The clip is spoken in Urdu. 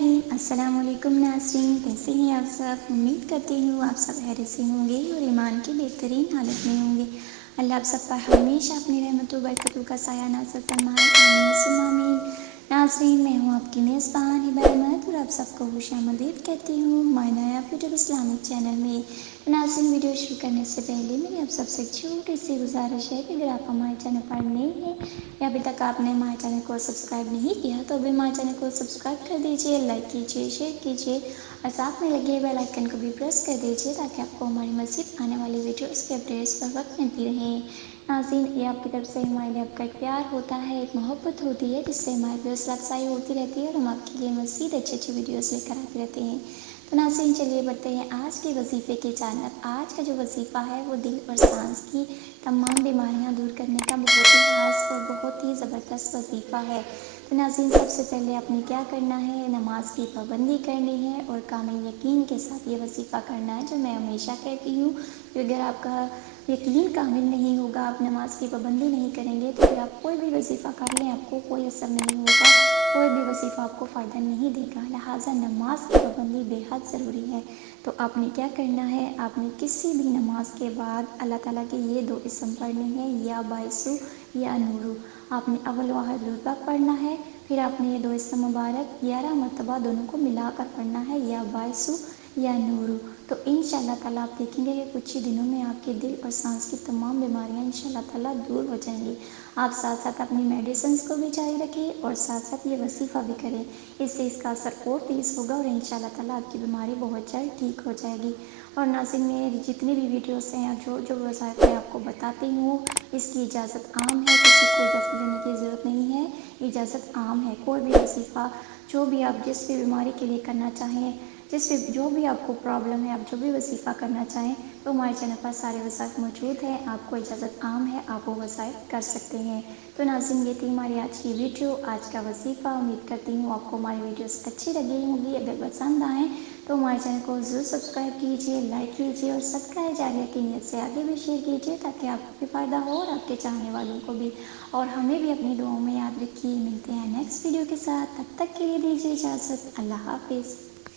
السلام علیکم ناظرین، کیسے ہیں آپ سب؟ امید کرتی ہوں آپ سب خیریت سے ہوں گے اور ایمان کی بہترین حالت میں ہوں گے۔ اللہ آپ سب پر ہمیشہ اپنی رحمت و برکتوں کا سایہ نازل فرمائے، آمین ثم آمین۔ ناظرین، میں ہوں آپ کی میزبان ہبہ احمد اور آپ سب کو خوش آمدید کہتی ہوں مائی نیا یوٹیوب اسلامک چینل میں۔ ناظرین، ویڈیو شروع کرنے سے پہلے میری آپ سب سے ایک چھوٹی سی گزارش ہے کہ اگر آپ ہمارے چینل پر نئے ہیں یا ابھی تک آپ نے ہمارے چینل کو سبسکرائب نہیں کیا تو ابھی ہمارے چینل کو سبسکرائب کر دیجیے، لائک کیجیے، شیئر کیجیے اور ساتھ میں لگے بیل آئیکن کو بھی پریس کر دیجیے تاکہ آپ کو ہماری مزید آنے والی ویڈیوز کے اپڈیٹس پر وقت ملتی رہیں۔ ناظرین، یہ آپ کی طرف سے ہمارے لیے آپ کا ایک پیار ہوتا ہے، ایک محبت ہوتی ہے جس سے ہماری بھی حوصلہ افزائی ہوتی رہتی ہے اور ہم آپ کے لیے مزید اچھی اچھی ویڈیوز لے کر آتے رہتے ہیں۔ تو ناظرین، چلیے بڑھتے ہیں آج کے وظیفے کی جانب۔ آج کا جو وظیفہ ہے وہ دل اور سانس کی تمام بیماریاں دور کرنے کا بہت ہی خاص اور بہت ہی زبردست وظیفہ ہے۔ تو ناظرین، سب سے پہلے آپ نے کیا کرنا ہے، نماز کی پابندی کرنی ہے اور کامل یقین کے ساتھ یہ وظیفہ کرنا ہے جو میں ہمیشہ کہتی ہوں کہ اگر آپ کا یقین کامل نہیں ہوگا، آپ نماز کی پابندی نہیں کریں گے تو پھر آپ کوئی بھی وظیفہ کر لیں آپ کو کوئی اثر نہیں ہوگا، کوئی بھی وظیفہ آپ کو فائدہ نہیں دے گا۔ لہٰذا نماز کی پابندی بے حد ضروری ہے۔ تو آپ نے کیا کرنا ہے، آپ نے کسی بھی نماز کے بعد اللہ تعالیٰ کے یہ دو اسم پڑھنے ہیں، یا باعثو یا نورو۔ آپ نے اول واحد رتبہ پڑھنا ہے، پھر آپ نے یہ دو اسم مبارک 11 مرتبہ دونوں کو ملا کر پڑھنا ہے، یا باعثو یا نورو۔ تو انشاءاللہ تعالیٰ آپ دیکھیں گے کہ کچھ ہی دنوں میں آپ کے دل اور سانس کی تمام بیماریاں انشاءاللہ تعالیٰ دور ہو جائیں گی۔ آپ ساتھ ساتھ اپنی میڈیسنز کو بھی جاری رکھیں اور ساتھ ساتھ یہ وظیفہ بھی کریں، اس سے اس کا اثر اور تیز ہوگا اور انشاءاللہ تعالیٰ آپ کی بیماری بہت جلد ٹھیک ہو جائے گی۔ اور ناظرین، میری جتنی بھی ویڈیوز ہیں جو وظائف میں آپ کو بتاتی ہوں، اس کی اجازت عام ہے، کسی کو اجازت لینے کی ضرورت نہیں ہے، اجازت عام ہے۔ کوئی بھی وظیفہ جو بھی آپ جس بھی بیماری کے لیے کرنا چاہیں، جو بھی آپ کو پرابلم ہے، آپ جو بھی وظیفہ کرنا چاہیں تو ہمارے چینل پر سارے وظائف موجود ہیں، آپ کو اجازت عام ہے، آپ وہ وظائف کر سکتے ہیں۔ تو ناظرین، یہ تھی ہماری آج کی ویڈیو، آج کا وظیفہ۔ امید کرتی ہوں آپ کو ہماری ویڈیوز اچھی لگی ہوں گی۔ اگر پسند آئیں تو ہمارے چینل کو ضرور سبسکرائب کیجیے، لائک کیجیے اور صدقہ جاریہ کی نیت سے آگے بھی شیئر کیجیے تاکہ آپ کو بھی فائدہ ہو اور آپ کے چاہنے والوں کو بھی، اور ہمیں بھی اپنی دعاؤں میں یاد رکھیے۔ ملتے ہیں نیکسٹ ویڈیو کے ساتھ، تب تک کے لیے دیجیے اجازت، اللہ حافظ۔